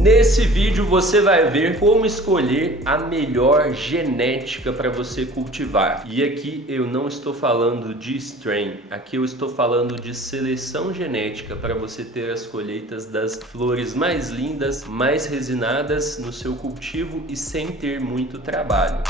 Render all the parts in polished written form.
Nesse vídeo você vai ver como escolher a melhor genética para você cultivar. E aqui eu não estou falando de strain, aqui eu estou falando de seleção genética para você ter as colheitas das flores mais lindas, mais resinadas no seu cultivo e sem ter muito trabalho.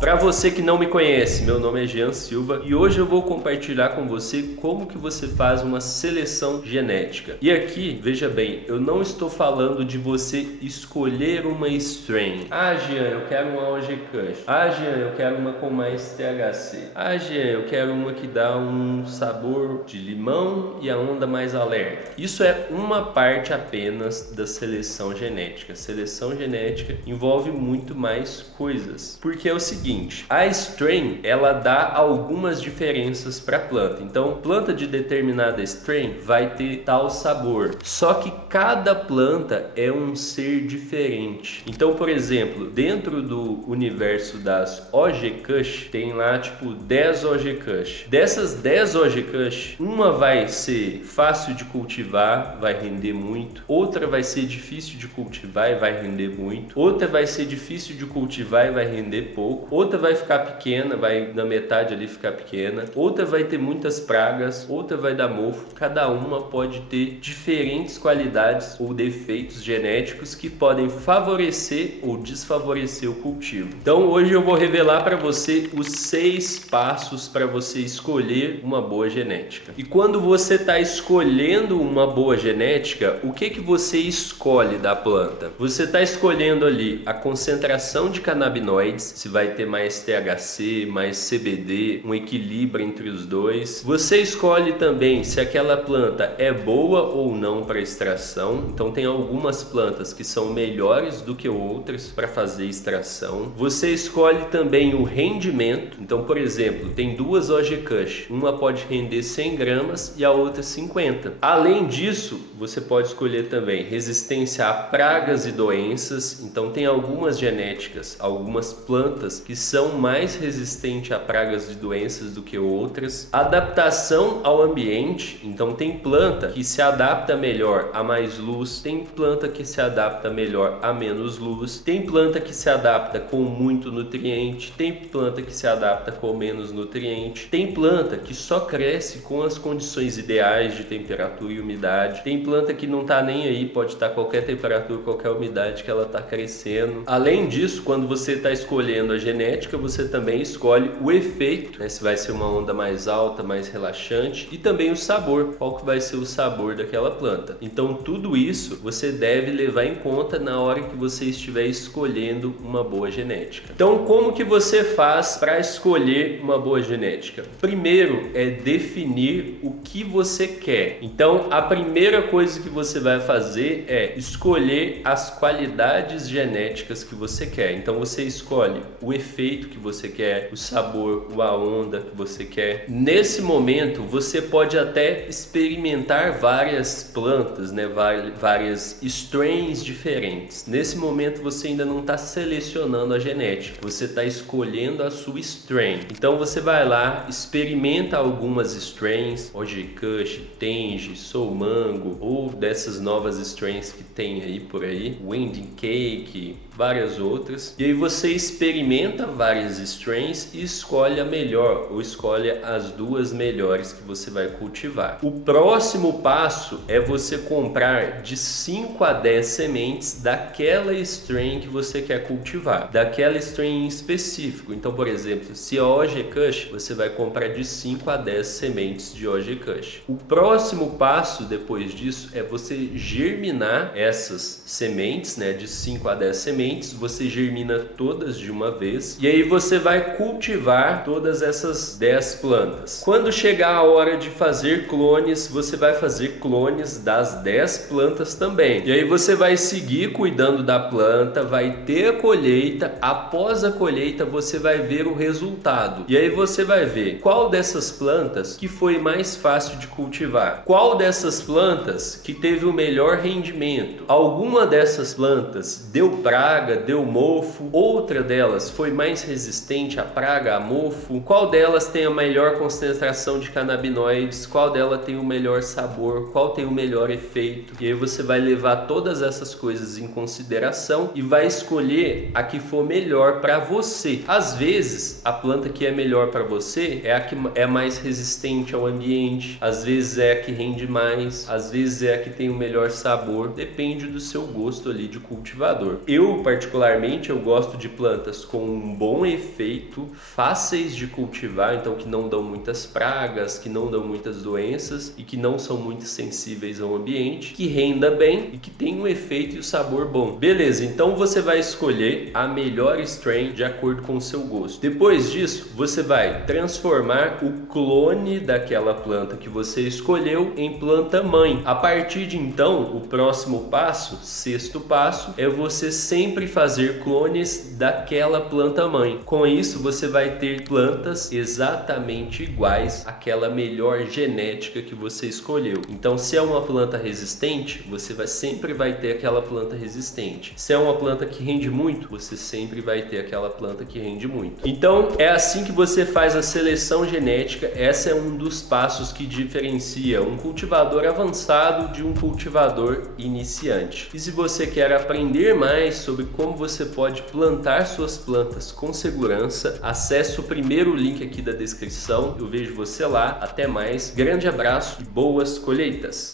Para você que não me conhece, meu nome é Jean Silva e hoje eu vou compartilhar com você como que você faz uma seleção genética. E aqui, veja bem, eu não estou falando de você escolher uma strain. Ah, Jean, eu quero uma OG Kush. Ah, Jean, eu quero uma com mais THC. Ah, Jean, eu quero uma que dá um sabor de limão e a onda mais alerta. Isso é uma parte apenas da seleção genética. Seleção genética envolve muito mais coisas, porque é o seguinte, a strain, ela dá algumas diferenças para a planta. Então, planta de determinada strain vai ter tal sabor. Só que cada planta é um ser diferente. Então, por exemplo, dentro do universo das OG Kush, tem lá tipo 10 OG Kush. Dessas 10 OG Kush, uma vai ser fácil de cultivar, vai render muito. Outra vai ser difícil de cultivar e vai render muito. Outra vai ser difícil de cultivar e vai render pouco. Outra vai ficar pequena, vai na metade ali ficar pequena. Outra vai ter muitas pragas, outra vai dar mofo. Cada uma pode ter diferentes qualidades ou defeitos genéticos que podem favorecer ou desfavorecer o cultivo. Então hoje eu vou revelar para você os 6 passos para você escolher uma boa genética. E quando você está escolhendo uma boa genética, o que você escolhe da planta? Você está escolhendo ali a concentração de canabinoides, se vai ter mais THC, mais CBD, um equilíbrio entre os dois. Você escolhe também se aquela planta é boa ou não para extração. Então tem algumas plantas que são melhores do que outras para fazer extração. Você escolhe também o rendimento. Então, por exemplo, tem duas OG Kush. Uma pode render 100 gramas e a outra 50. Além disso, você pode escolher também resistência a pragas e doenças. Então tem algumas genéticas, algumas plantas que são mais resistentes a pragas e doenças do que outras. Adaptação ao ambiente. Então tem planta que se adapta melhor a mais luz, tem planta que se adapta melhor a menos luz, tem planta que se adapta com muito nutriente, tem planta que se adapta com menos nutriente, tem planta que só cresce com as condições ideais de temperatura e umidade, tem planta que não tá nem aí, pode estar qualquer temperatura, qualquer umidade que ela tá crescendo. Além disso, quando você está escolhendo a genética, você também escolhe o efeito, né? Se vai ser uma onda mais alta, mais relaxante, e também o sabor, qual que vai ser o sabor daquela planta. Então tudo isso você deve levar em conta na hora que você estiver escolhendo uma boa genética. Então como que você faz para escolher uma boa genética? Primeiro é definir o que você quer. Então a primeira coisa que você vai fazer é escolher as qualidades genéticas que você quer. Então você escolhe o efeito que você quer, o sabor, a onda que você quer. Nesse momento você pode até experimentar várias plantas, né? Várias strains diferentes. Nesse momento você ainda não está selecionando a genética, você está escolhendo a sua strain. Então você vai lá, experimenta algumas strains, OG Kush, Tangie, Soul Mango, ou dessas novas strains que tem aí por aí, Wedding Cake, várias outras. E aí você experimenta várias strains e escolhe a melhor, ou escolhe as duas melhores que você vai cultivar. O próximo passo é você comprar de 5 a 10 sementes daquela strain que você quer cultivar, daquela strain em específico. Então, por exemplo, se é OG Kush, você vai comprar de 5 a 10 sementes de OG Kush. O próximo passo depois disso é você germinar essas sementes, né, de 5 a 10 sementes. Você germina todas de uma vez e aí você vai cultivar todas essas 10 plantas. Quando chegar a hora de fazer clones, você vai fazer clones das 10 plantas também. E aí você vai seguir cuidando da planta, vai ter a colheita. Após a colheita você vai ver o resultado. E aí você vai ver qual dessas plantas que foi mais fácil de cultivar, qual dessas plantas que teve o melhor rendimento. Alguma dessas plantas deu praga, deu mofo, outra delas foi mais mais resistente à praga, a mofo, qual delas tem a melhor concentração de canabinoides, qual dela tem o melhor sabor, qual tem o melhor efeito. E aí você vai levar todas essas coisas em consideração e vai escolher a que for melhor para você. Às vezes, a planta que é melhor para você é a que é mais resistente ao ambiente, às vezes é a que rende mais, às vezes é a que tem o melhor sabor, depende do seu gosto ali de cultivador. Eu, particularmente, eu gosto de plantas com um bom efeito, fáceis de cultivar, então que não dão muitas pragas, que não dão muitas doenças e que não são muito sensíveis ao ambiente, que renda bem e que tem um efeito e o sabor bom. Beleza, então você vai escolher a melhor strain de acordo com o seu gosto. Depois disso, você vai transformar o clone daquela planta que você escolheu em planta mãe. A partir de então, o próximo passo, sexto passo, é você sempre fazer clones daquela planta mãe. Com isso, você vai ter plantas exatamente iguais àquela melhor genética que você escolheu. Então, se é uma planta resistente, você sempre vai ter aquela planta resistente. Se é uma planta que rende muito, você sempre vai ter aquela planta que rende muito. Então, é assim que você faz a seleção genética. Esse é um dos passos que diferencia um cultivador avançado de um cultivador iniciante. E se você quer aprender mais sobre como você pode plantar suas plantas com segurança, acesse o primeiro link aqui da descrição. Eu vejo você lá. Até mais. Grande abraço e boas colheitas!